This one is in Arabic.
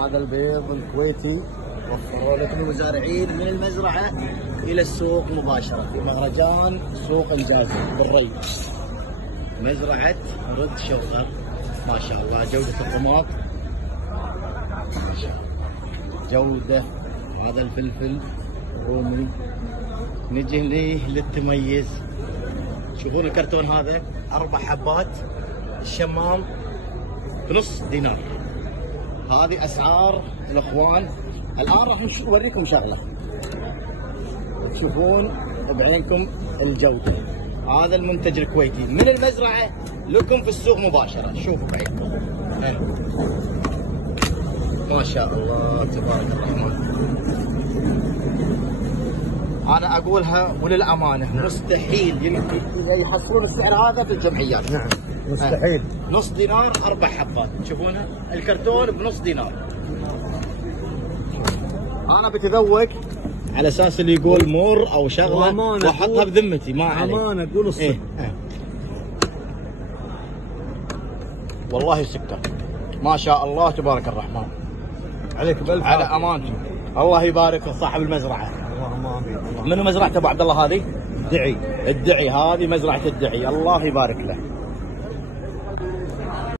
هذا البيض الكويتي وفروا لكم المزارعين من المزرعة إلى السوق مباشرة في مهرجان سوق الجازة بالري. مزرعة رد شوغر ما شاء الله، جودة الطماط ما شاء الله، جودة. هذا الفلفل الرومي. نجي ليه للتميز، شوفون الكرتون هذا 4 حبات الشمام بنص دينار. هذه اسعار الاخوان. الان راح نوريكم شغله تشوفون بعينكم الجوده. هذا المنتج الكويتي من المزرعه لكم في السوق مباشره. شوفوا بعينكم هنا ما شاء الله تبارك الرحمن. انا اقولها وللامانه مستحيل يحصلون السعر هذا في الجمعيات. نعم مستحيل. نص دينار 4 حبات، تشوفونها الكرتون بنص دينار. انا بتذوق على اساس اللي يقول مر او شغله واحطها بذمتي ما علي. امانه قول الصدق. إيه؟ والله سكر ما شاء الله تبارك الرحمن. عليك بالف على امانتي. الله يبارك صاحب المزرعه. اللهم امين. منو مزرعه ابو عبد الله هذه؟ دعي. الدعي. هذه مزرعه الدعي، الله يبارك له.